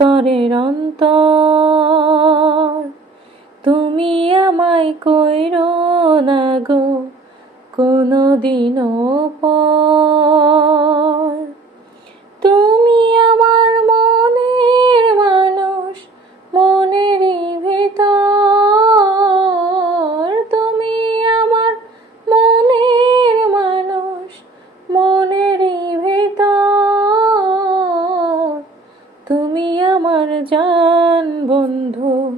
অন্তরের অন্তর। তুমি আমায় কইরো না গো কোনদিনও পর। তুমি আমার মনের মানুষ, মনেরই ভেতর। তুমি আমার মনের মানুষ, মনেরই ভেতর। তুমি আমার জান বন্ধু,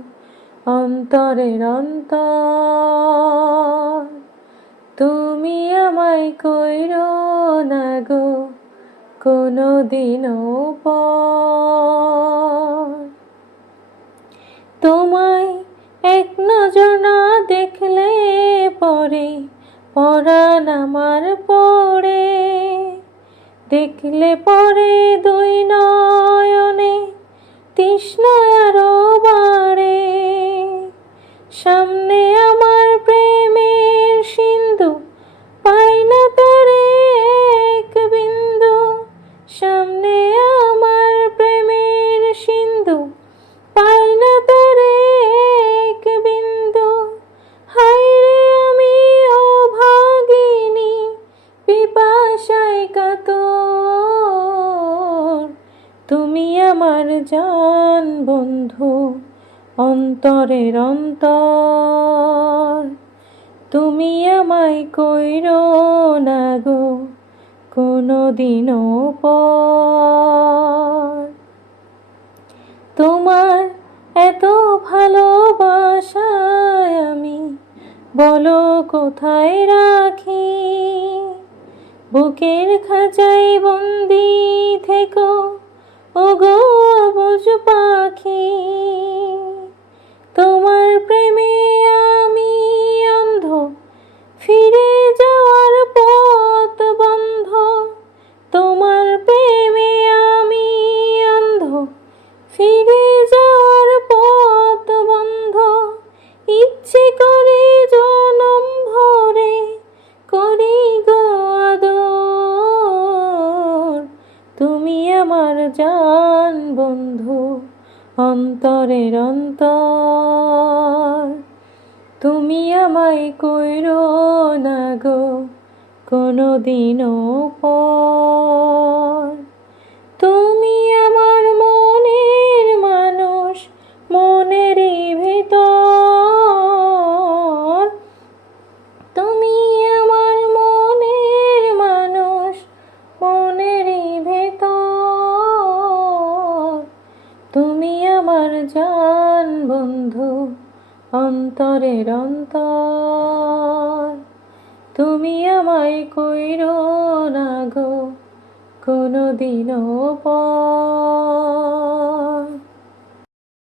অন্তরের অন্তর। তুমি আমায় কইরো না গো কোনদিনও পর। তোমায় এক নজর না দেখলে পরে পরাণ আমার পড়ে। দেখলে পরে দুই নয়নে তৃষ্ণা আরো বাড়ে। সামনে আমার প্রেমের সিন্ধু, পাই না তারে এক বিন্দু। সামনে আমার প্রেমের সিন্ধু, পাই না তারে এক বিন্দু। হায়রে আমি অভাগিনী, পিপাসায় কাতর। তুমি আমার জান বন্ধু, অন্তরের অন্তর। তুমি আমায় কইরো না গো কোনদিনও পর। তোমার এত ভালোবাসায় আমি বলো কোথায় রাখি। বুকের খাঁচায় বন্দি থেকো ওগো অবুঝ পাখি। তোমার প্রেমে আমি অন্ধ, ফিরে যাওয়ার পথ বন্ধ। তোমার প্রেমে আমি অন্ধ, ফিরে যাওয়ার পথ বন্ধ। ইচ্ছে করে জনম ভরে করি গো আদর। তুমি আমার জান বন্ধু, অন্তরের অন্তর। তুমি আমায় কইরো না গো কোনদিনও পর। তুমি আমার মনের মানুষ, মনেরই ভেতর। তুমি আমার মনের মানুষ, মনেরই ভেতর। তুমি আমার জান বন্ধু, অন্তরের অন্তর। তুমি আমায় কইরো না গো কোনদিনও পর।